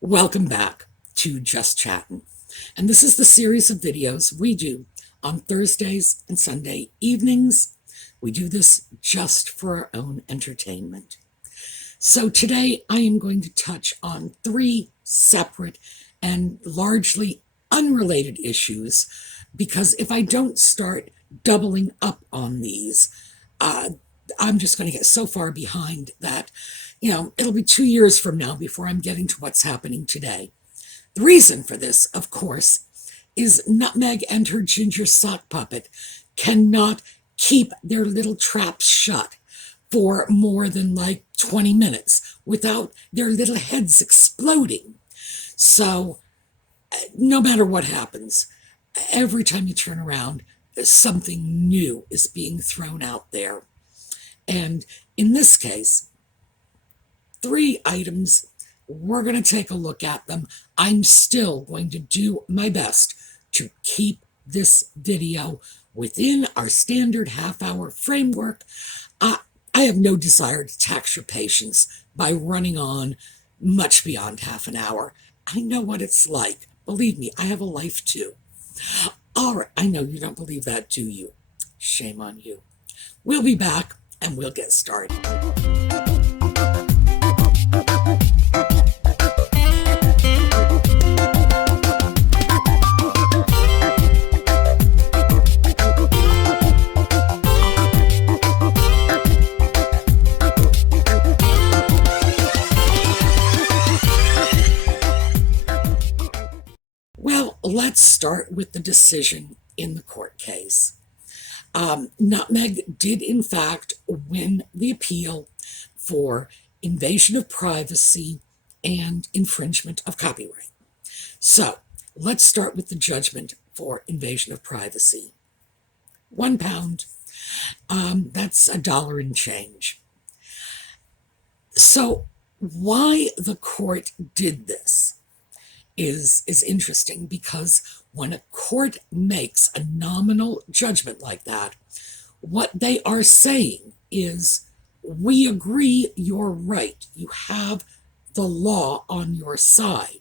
Welcome back to Just Chattin'. And this is the series of videos we do on Thursdays and Sunday evenings. We do this just for our own entertainment. So today I am going to touch on three separate and largely unrelated issues, because if I don't start doubling up on these, I'm just going to get so far behind that, it'll be 2 years from now before I'm getting to what's happening today. The reason for this, of course, is Nutmeg and her ginger sock puppet cannot keep their little traps shut for more than like 20 minutes without their little heads exploding. So no matter what happens, every time you turn around, something new is being thrown out there. And in this case, three items, we're going to take a look at them. I'm still going to do my best to keep this video within our standard half-hour framework. I have no desire to tax your patience by running on much beyond half an hour. I know what it's like. Believe me, I have a life too. All right, I know you don't believe that, do you? Shame on you. We'll be back and we'll get started. Well, let's start with the decision in the court case. Nutmeg did, in fact, win the appeal for invasion of privacy and infringement of copyright. So let's start with the judgment for invasion of privacy. £1. That's $1 and change. So why the court did this is interesting, because when a court makes a nominal judgment like that, what they are saying is, we agree you're right, you have the law on your side,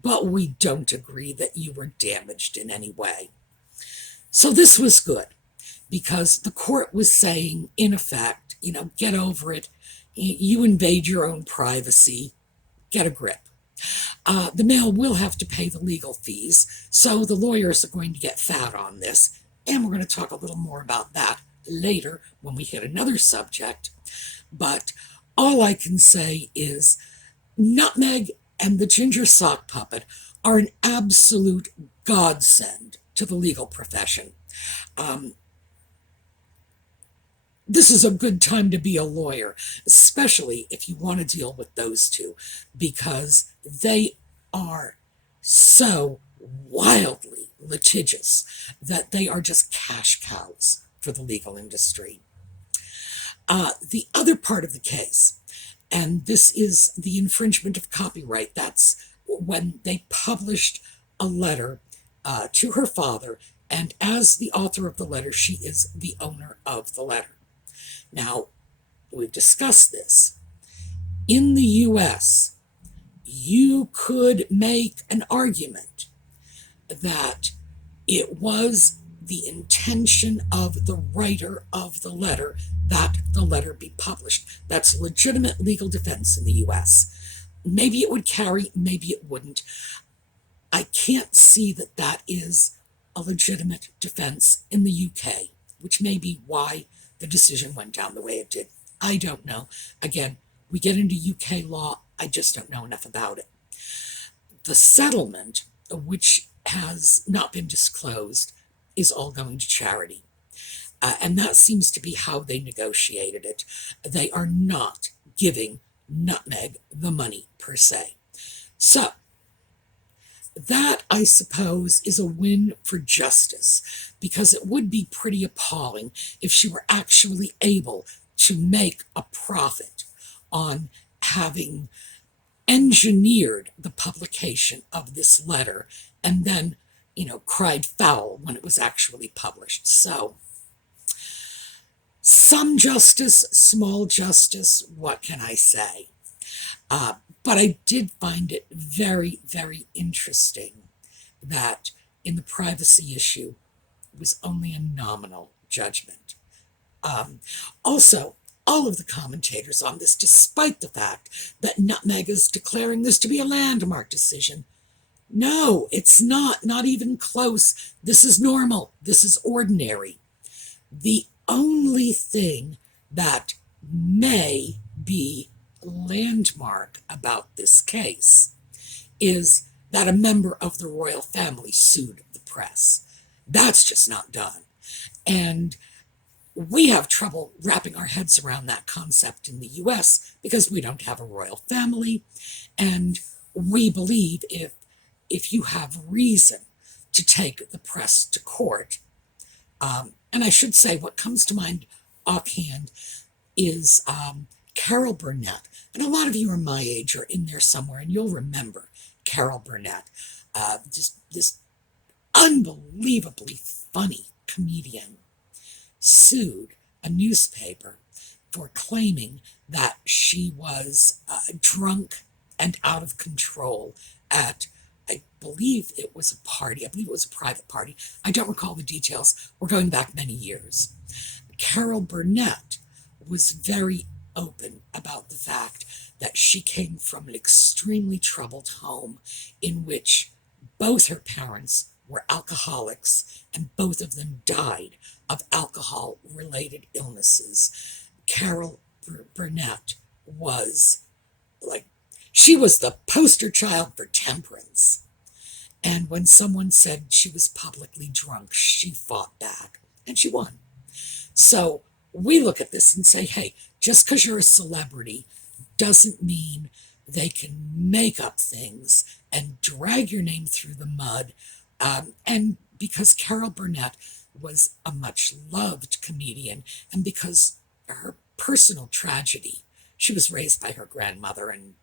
but we don't agree that you were damaged in any way. So this was good, because the court was saying, in effect, get over it, you invade your own privacy, get a grip. The male will have to pay the legal fees, so the lawyers are going to get fat on this, and we're going to talk a little more about that later when we hit another subject. But all I can say is Nutmeg and the ginger sock puppet are an absolute godsend to the legal profession. This is a good time to be a lawyer, especially if you want to deal with those two, because they are so wildly litigious that they are just cash cows for the legal industry. The other part of the case, and this is the infringement of copyright, that's when they published a letter to her father, and as the author of the letter, she is the owner of the letter. Now, we've discussed this. In the US, you could make an argument that it was the intention of the writer of the letter that the letter be published. That's a legitimate legal defense in the US. Maybe it would carry, maybe it wouldn't. I can't see that that is a legitimate defense in the UK, which may be why the decision went down the way it did. I don't know. Again, we get into UK law, I just don't know enough about it. The settlement, which has not been disclosed, is all going to charity. And that seems to be how they negotiated it. They are not giving Nutmeg the money, per se. So, that, I suppose, is a win for justice, because it would be pretty appalling if she were actually able to make a profit on having engineered the publication of this letter and then, cried foul when it was actually published. So, some justice, small justice, what can I say? But I did find it very, very interesting that in the privacy issue, it was only a nominal judgment. Also, all of the commentators on this, despite the fact that Nutmeg is declaring this to be a landmark decision, no, it's not even close. This is normal. This is ordinary. The only thing that may be landmark about this case is that a member of the royal family sued the press. That's just not done. And we have trouble wrapping our heads around that concept in the US because we don't have a royal family. And we believe if you have reason to take the press to court, and I should say what comes to mind offhand is Carol Burnett. And a lot of you are my age or in there somewhere, and you'll remember Carol Burnett, just this unbelievably funny comedian, sued a newspaper for claiming that she was drunk and out of control at, I believe it was a party. I believe it was a private party. I don't recall the details. We're going back many years. Carol Burnett was very open about the fact that she came from an extremely troubled home in which both her parents were alcoholics and both of them died of alcohol-related illnesses. Carol Burnett was she was the poster child for temperance. And when someone said she was publicly drunk, she fought back and she won. So we look at this and say, hey, just because you're a celebrity doesn't mean they can make up things and drag your name through the mud. And because Carol Burnett was a much loved comedian, and because her personal tragedy, she was raised by her grandmother, and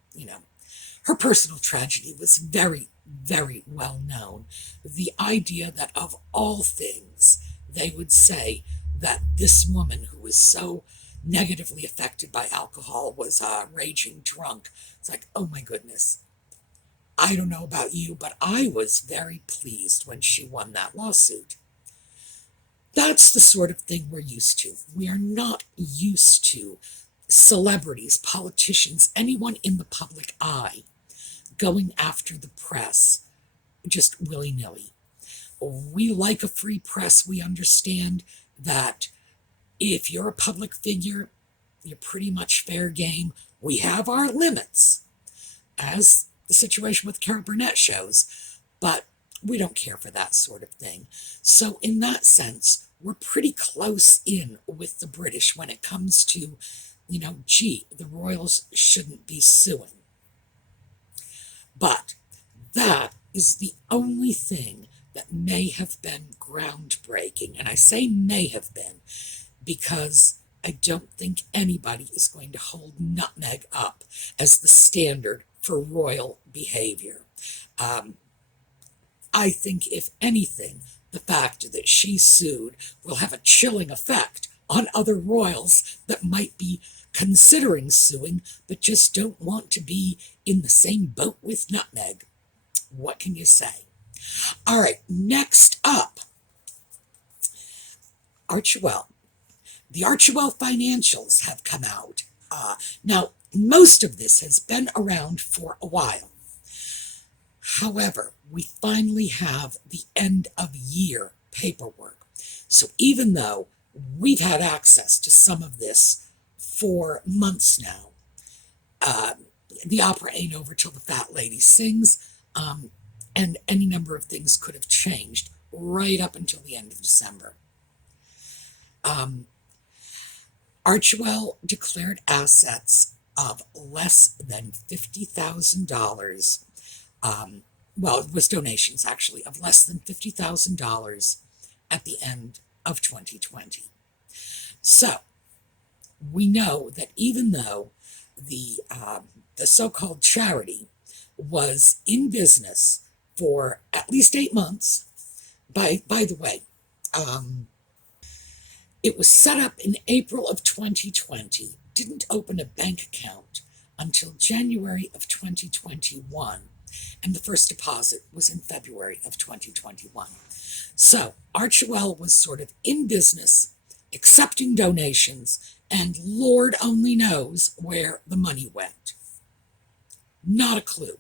her personal tragedy was very, very well known. The idea that of all things they would say that this woman who was so negatively affected by alcohol was a raging drunk. It's like, oh my goodness. I don't know about you, but I was very pleased when she won that lawsuit. That's the sort of thing we're used to. We are not used to celebrities, politicians, anyone in the public eye going after the press just willy-nilly. We like a free press. We understand that if you're a public figure, you're pretty much fair game. We have our limits, as the situation with Carol Burnett shows, but we don't care for that sort of thing. So in that sense, we're pretty close in with the British when it comes to, gee, the royals shouldn't be suing. But that is the only thing that may have been groundbreaking. And I say may have been because I don't think anybody is going to hold Nutmeg up as the standard for royal behavior. I think, if anything, the fact that she sued will have a chilling effect on other royals that might be considering suing, but just don't want to be in the same boat with Nutmeg. What can you say? All right, next up, Archewell. The Archewell financials have come out. Now, most of this has been around for a while. However, we finally have the end of year paperwork. So even though we've had access to some of this for months now, the opera ain't over till the fat lady sings, and any number of things could have changed right up until the end of December. Archwell declared assets of less than $50,000. Well, it was donations, actually, of less than $50,000 at the end of 2020. So we know that even though the so-called charity was in business for at least 8 months, by the way, it was set up in April of 2020, didn't open a bank account until January of 2021, and the first deposit was in February of 2021. So Archewell was sort of in business, accepting donations, and Lord only knows where the money went. Not a clue.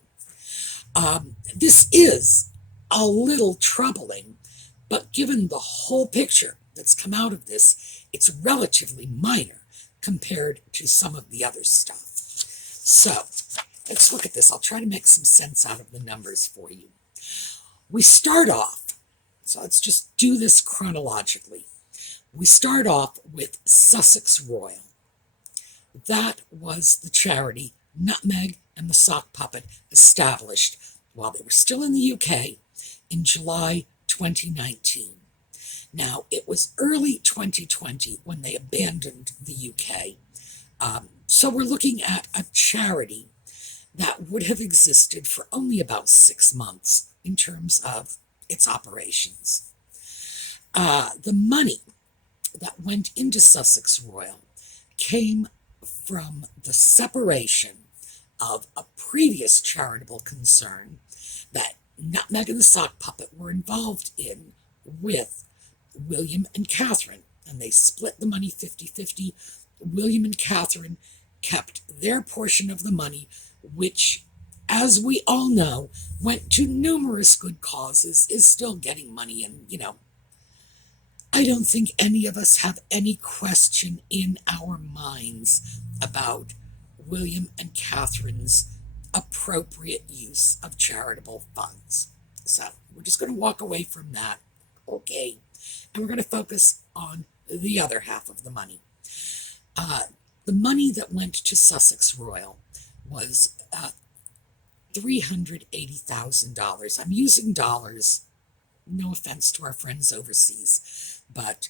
This is a little troubling, but given the whole picture that's come out of this, it's relatively minor compared to some of the other stuff. So let's look at this. I'll try to make some sense out of the numbers for you. We start off, so let's just do this chronologically. We start off with Sussex Royal. That was the charity Nutmeg and the Sock Puppet established while they were still in the UK in July 2019. Now, it was early 2020 when they abandoned the UK. So we're looking at a charity that would have existed for only about 6 months in terms of its operations. The money that went into Sussex Royal came from the separation of a previous charitable concern that Nutmeg and the Sock Puppet were involved in with William and Catherine, and they split the money 50-50. William and Catherine kept their portion of the money, which, as we all know, went to numerous good causes, is still getting money, and, I don't think any of us have any question in our minds about William and Catherine's appropriate use of charitable funds. So we're just going to walk away from that. Okay. And we're going to focus on the other half of the money. The money that went to Sussex Royal was $380,000. I'm using dollars. No offense to our friends overseas, but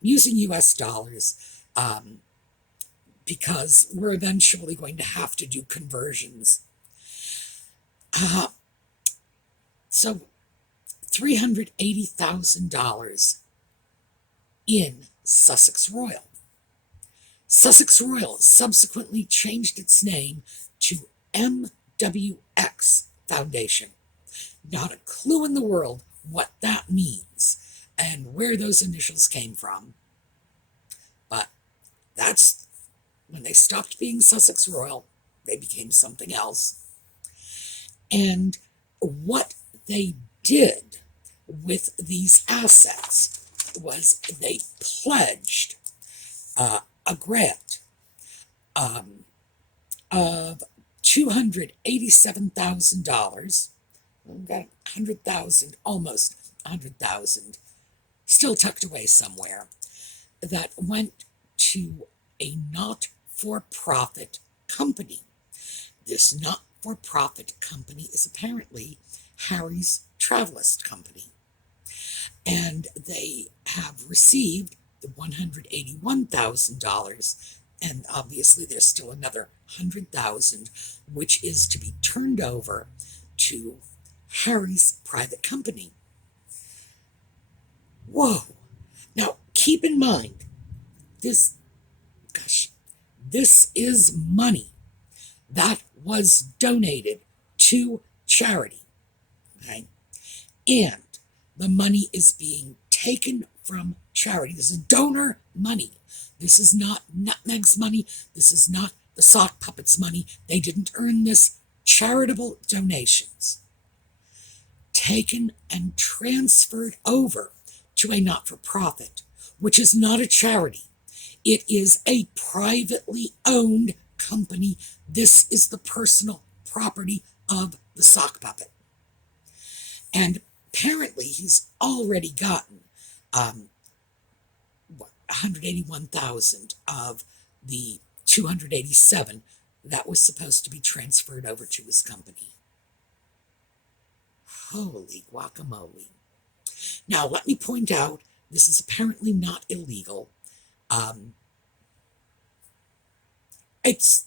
using US dollars because we're eventually going to have to do conversions. So $380,000 in Sussex Royal. Sussex Royal subsequently changed its name to MWX Foundation. Not a clue in the world what that means and where those initials came from. But that's when they stopped being Sussex Royal, they became something else. And what they did with these assets was they pledged a grant of $287,000. We've got 100,000, almost 100,000, still tucked away somewhere, that went to a not-for-profit company. This not-for-profit company is apparently Harry's Travelist Company. And they have received the $181,000, and obviously there's still another $100,000, which is to be turned over to Harry's private company. Whoa. Now, keep in mind, this is money that was donated to charity, okay? And the money is being taken from charity. This is donor money. This is not Nutmeg's money. This is not the Sock Puppet's money. They didn't earn this. Charitable donations taken and transferred over to a not-for-profit, which is not a charity. It is a privately owned company. This is the personal property of the Sock Puppet. And apparently he's already gotten $181,000 of the $287 that was supposed to be transferred over to his company. Holy guacamole. Now, let me point out, this is apparently not illegal. It's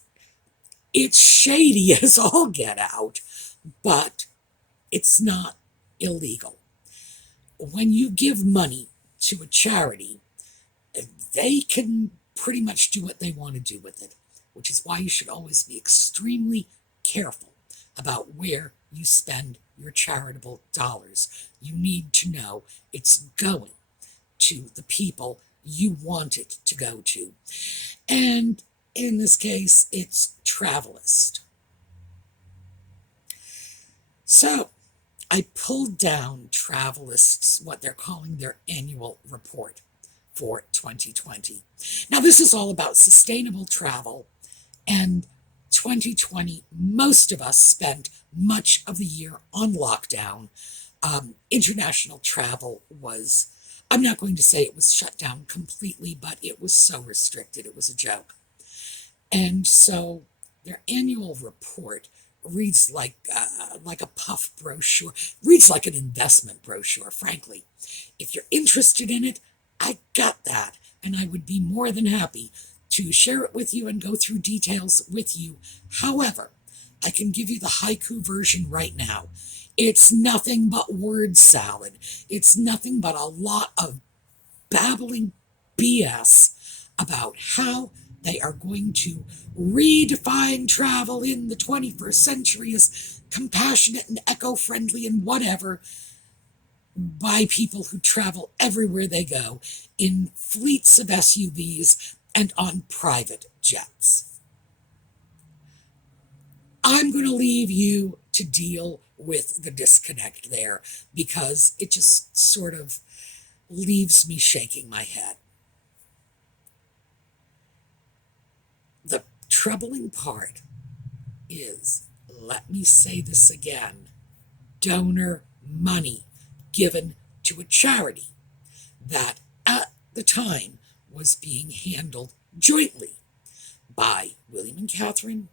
shady as all get out, but it's not illegal. When you give money to a charity, they can pretty much do what they want to do with it. which is why you should always be extremely careful about where you spend your charitable dollars. You need to know it's going to the people you want it to go to. And in this case, it's Travelist. So I pulled down Travelist's, what they're calling their annual report for 2020. Now, this is all about sustainable travel, and 2020, most of us spent much of the year on lockdown. International travel was, I'm not going to say it was shut down completely, but it was so restricted, it was a joke. And so their annual report reads like a puff brochure, reads like an investment brochure, frankly. If you're interested in it, I got that, and I would be more than happy to share it with you and go through details with you. However, I can give you the haiku version right now. It's nothing but word salad. It's nothing but a lot of babbling BS about how they are going to redefine travel in the 21st century as compassionate and eco-friendly and whatever by people who travel everywhere they go in fleets of SUVs and on private jets. I'm going to leave you to deal with the disconnect there because it just sort of leaves me shaking my head. The troubling part is, let me say this again, donor money given to a charity that at the time was being handled jointly by William and Catherine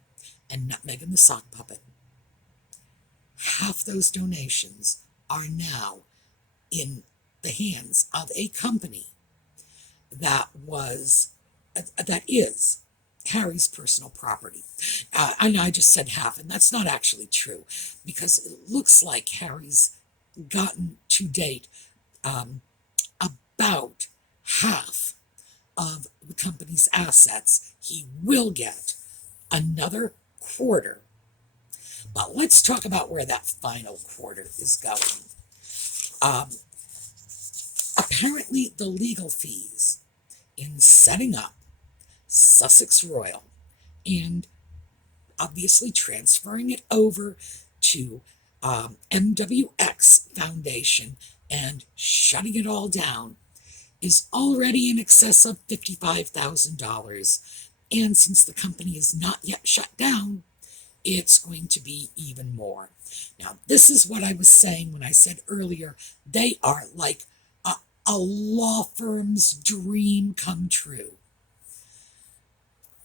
and Nutmeg and the Sock Puppet. Half those donations are now in the hands of a company that is Harry's personal property. And I just said half, and that's not actually true, because it looks like Harry's gotten to date about half of the company's assets. He will get another quarter. But let's talk about where that final quarter is going. Apparently, the legal fees in setting up Sussex Royal and obviously transferring it over to MWX Foundation and shutting it all down is already in excess of $55,000. And since the company is not yet shut down, it's going to be even more. Now, this is what I was saying when I said earlier, they are like a law firm's dream come true.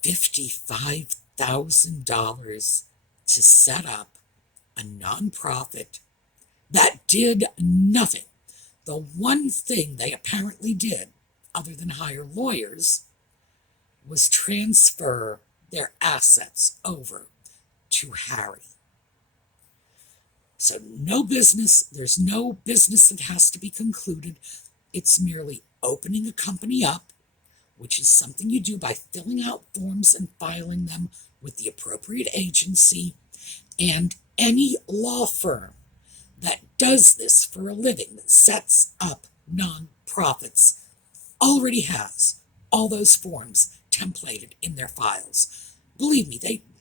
$55,000 to set up a nonprofit that did nothing. The one thing they apparently did, other than hire lawyers, was transfer their assets over to Harry. So no business, there's no business that has to be concluded. It's merely opening a company up, which is something you do by filling out forms and filing them with the appropriate agency. And any law firm that does this for a living, that sets up nonprofits, already has all those forms templated in their files. Believe me,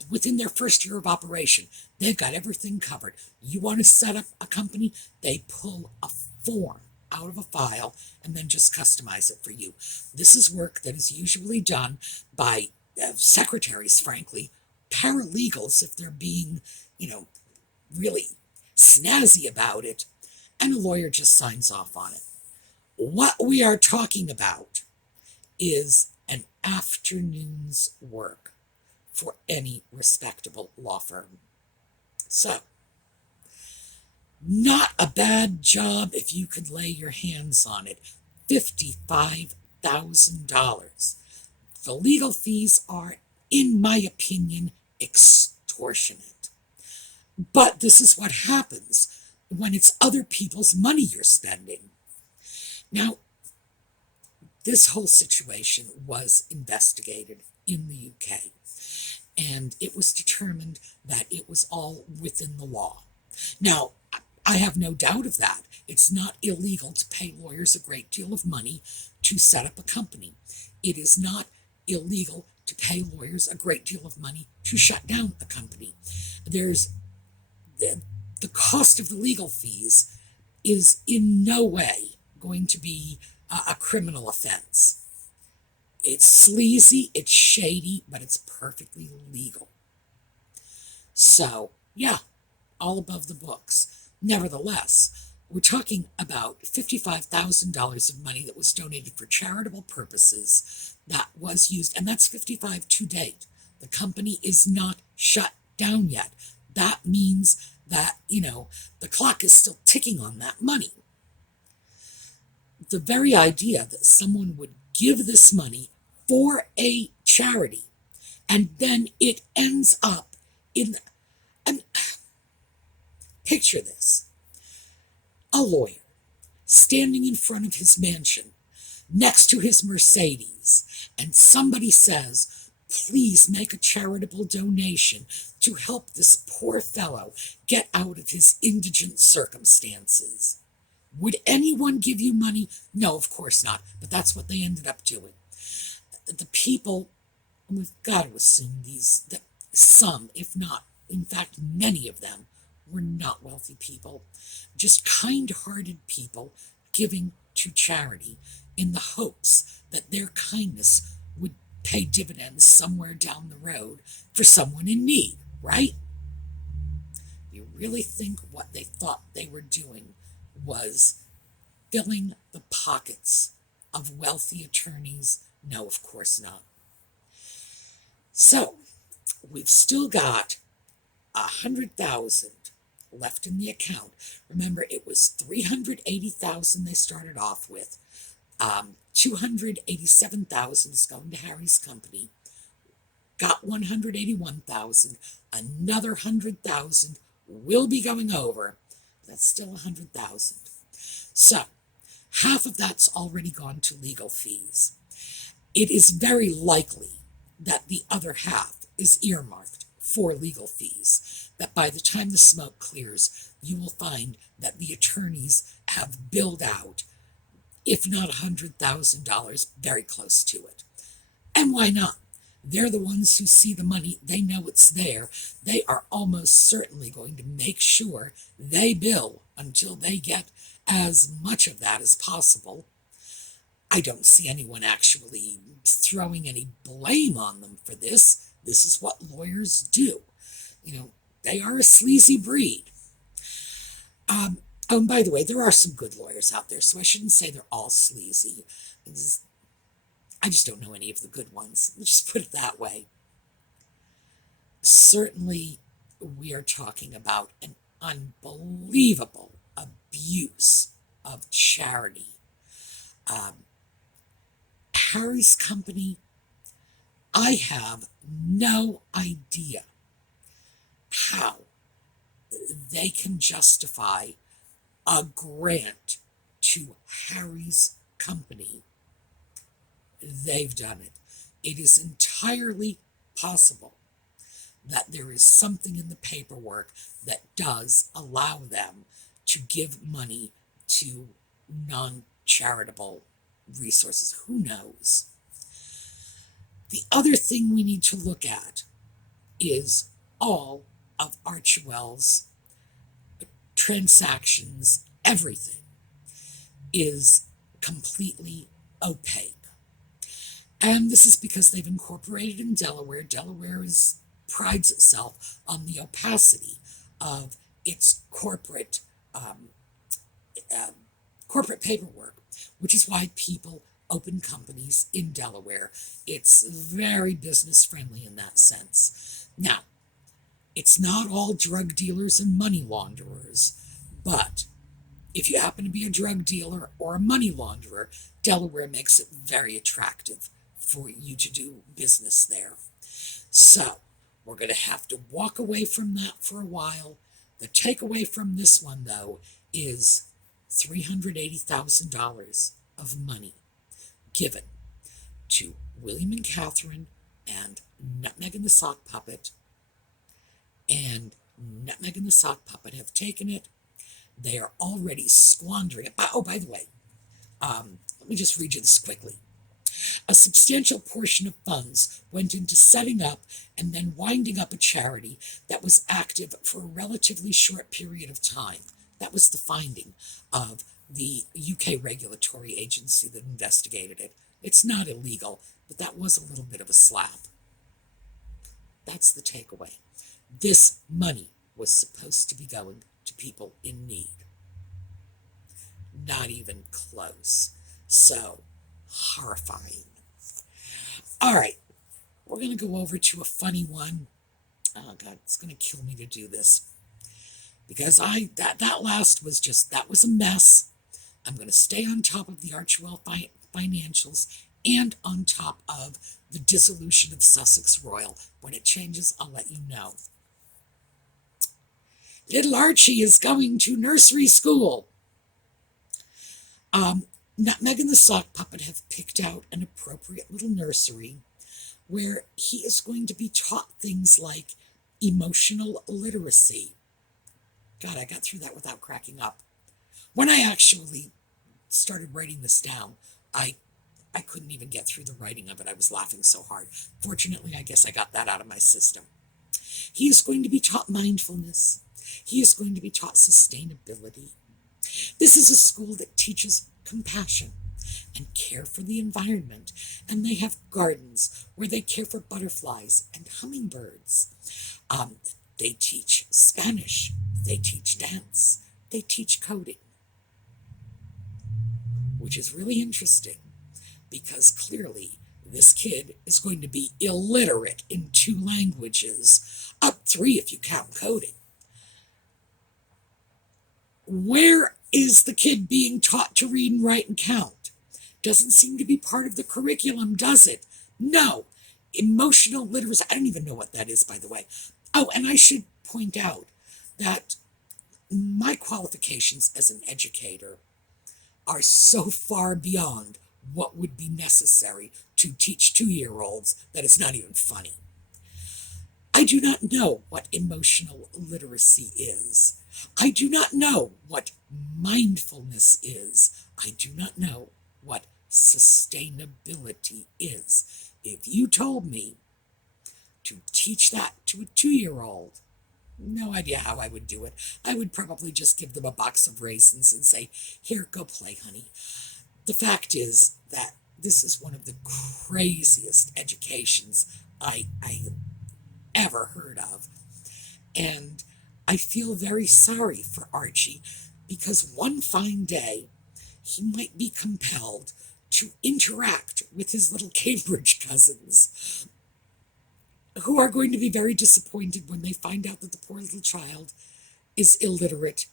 within their first year of operation, they've got everything covered. You want to set up a company, they pull a form out of a file and then just customize it for you. This is work that is usually done by secretaries, frankly, paralegals if they're being, really snazzy about it, and a lawyer just signs off on it. What we are talking about is an afternoon's work for any respectable law firm. So, not a bad job if you could lay your hands on it. $55,000. The legal fees are, in my opinion, extortionate. But this is what happens when it's other people's money you're spending. Now, this whole situation was investigated in the UK. and it was determined that it was all within the law. Now, I have no doubt of that. It's not illegal to pay lawyers a great deal of money to set up a company. It is not illegal to pay lawyers a great deal of money to shut down a company. There's the cost of the legal fees is in no way going to be a criminal offense. It's sleazy, it's shady, but it's perfectly legal. So, yeah, all above the books. Nevertheless, we're talking about $55,000 of money that was donated for charitable purposes that was used, and that's 55 to date. The company is not shut down yet. That means that, the clock is still ticking on that money. The very idea that someone would give this money for a charity and then it ends up in, and picture this, a lawyer standing in front of his mansion next to his Mercedes, and somebody says, please make a charitable donation to help this poor fellow get out of his indigent circumstances. Would anyone give you money? No, of course not, but that's what they ended up doing. The people, we've got to assume that some, if not, in fact, many of them, were not wealthy people, just kind-hearted people giving to charity in the hopes that their kindness would pay dividends somewhere down the road for someone in need, right? You really think what they thought they were doing was filling the pockets of wealthy attorneys? No, of course not. So, we've still got 100,000 left in the account. Remember, it was 380,000 they started off with. 287,000 is going to Harry's company. Got 181,000. Another 100,000 will be going over. That's still 100,000. So, half of that's already gone to legal fees. It is very likely that the other half is earmarked for legal fees, that by the time the smoke clears, you will find that the attorneys have billed out, if not $100,000, very close to it. And why not? They're the ones who see the money. They know it's there. They are almost certainly going to make sure they bill until they get as much of that as possible. I don't see anyone actually throwing any blame on them for this. This is what lawyers do. They are a sleazy breed. Oh, and by the way, there are some good lawyers out there, so I shouldn't say they're all sleazy. I just don't know any of the good ones. Let's just put it that way. Certainly, we are talking about an unbelievable abuse of charity. Harry's company, I have no idea how they can justify a grant to Harry's company. They've done it. It is entirely possible that there is something in the paperwork that does allow them to give money to non-charitable resources. Who knows? The other thing we need to look at is all of Archewell's transactions. Everything is completely opaque. And this is because they've incorporated in Delaware. Delaware prides itself on the opacity of its corporate paperwork, which is why people open companies in Delaware. It's very business friendly in that sense. Now, it's not all drug dealers and money launderers, but if you happen to be a drug dealer or a money launderer, Delaware makes it very attractive for you to do business there. So, we're going to have to walk away from that for a while. The takeaway from this one, though, is $380,000 of money given to William and Catherine and Nutmeg and the Sock Puppet and Nutmeg and the Sock Puppet have taken it. They are already squandering it. Oh, by the way, let me just read you this quickly. A substantial portion of funds went into setting up and then winding up a charity that was active for a relatively short period of time. That was the finding of the UK regulatory agency that investigated it. It's not illegal, but that was a little bit of a slap. That's the takeaway. This money was supposed to be going to people in need. Not even close. So, horrifying. All right, we're going to go over to a funny one. Oh, God, it's going to kill me to do this. Because that last was just, that was a mess. I'm going to stay on top of the Archwell financials and on top of the dissolution of Sussex Royal. When it changes, I'll let you know. Little Archie is going to nursery school. Nutmeg and the Sock Puppet have picked out an appropriate little nursery where he is going to be taught things like emotional literacy. God, I got through that without cracking up. When I actually started writing this down, I couldn't even get through the writing of it. I was laughing so hard. Fortunately, I guess I got that out of my system. He is going to be taught mindfulness. He is going to be taught sustainability. This is a school that teaches compassion and care for the environment, and they have gardens where they care for butterflies and hummingbirds. They teach Spanish, they teach dance, they teach coding, which is really interesting because clearly this kid is going to be illiterate in 2 languages, up 3 if you count coding. Where is the kid being taught to read and write and count? Doesn't seem to be part of the curriculum, does it? No. Emotional literacy. I don't even know what that is, by the way. Oh, and I should point out that my qualifications as an educator are so far beyond what would be necessary to teach 2-year-olds that it's not even funny. I do not know what emotional literacy is. I do not know what mindfulness is. I do not know what sustainability is. If you told me to teach that to a 2-year-old, no idea how I would do it. I would probably just give them a box of raisins and say, here, go play, honey. The fact is that this is one of the craziest educations I have ever heard of. And I feel very sorry for Archie because one fine day he might be compelled to interact with his little Cambridge cousins who are going to be very disappointed when they find out that the poor little child is illiterate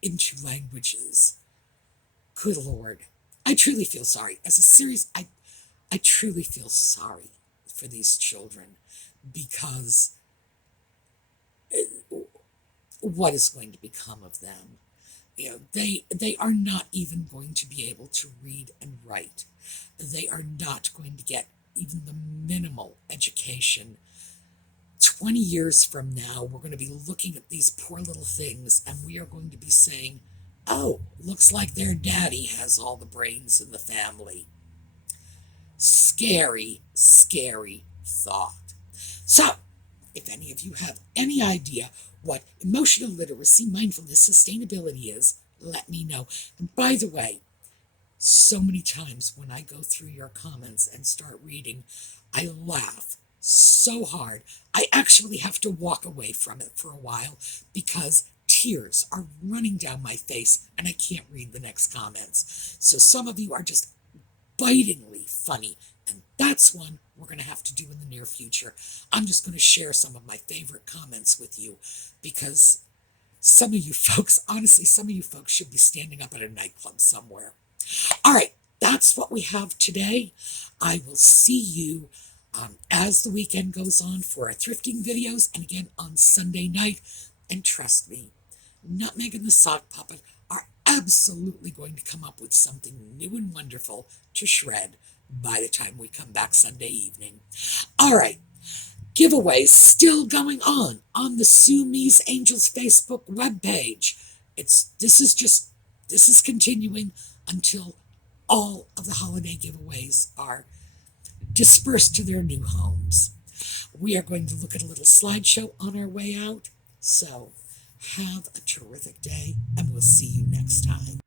in 2 languages. Good Lord. I truly feel sorry. As a serious, I truly feel sorry for these children because what is going to become of them? You know, they are not even going to be able to read and write. They are not going to get even the minimal education. 20 years from now, we're going to be looking at these poor little things and we are going to be saying, oh, looks like their daddy has all the brains in the family. Scary, scary thought. So, if any of you have any idea what emotional literacy, mindfulness, sustainability is, let me know. And by the way, so many times when I go through your comments and start reading, I laugh so hard. I actually have to walk away from it for a while because tears are running down my face and I can't read the next comments. So some of you are just bitingly funny, and that's one we're going to have to do in the near future. I'm just going to share some of my favorite comments with you because some of you folks, honestly, some of you folks should be standing up at a nightclub somewhere. All right, that's what we have today. I will see you as the weekend goes on for our thrifting videos and again on Sunday night. And trust me, Nutmeg and the Sock Puppet are absolutely going to come up with something new and wonderful to shred by the time we come back Sunday evening. All right, Giveaways still going on the SueMe's Angels Facebook webpage. This is continuing until all of the holiday giveaways are dispersed to their new homes. We are going to look at a little slideshow on our way out. So have a terrific day, and we'll see you next time.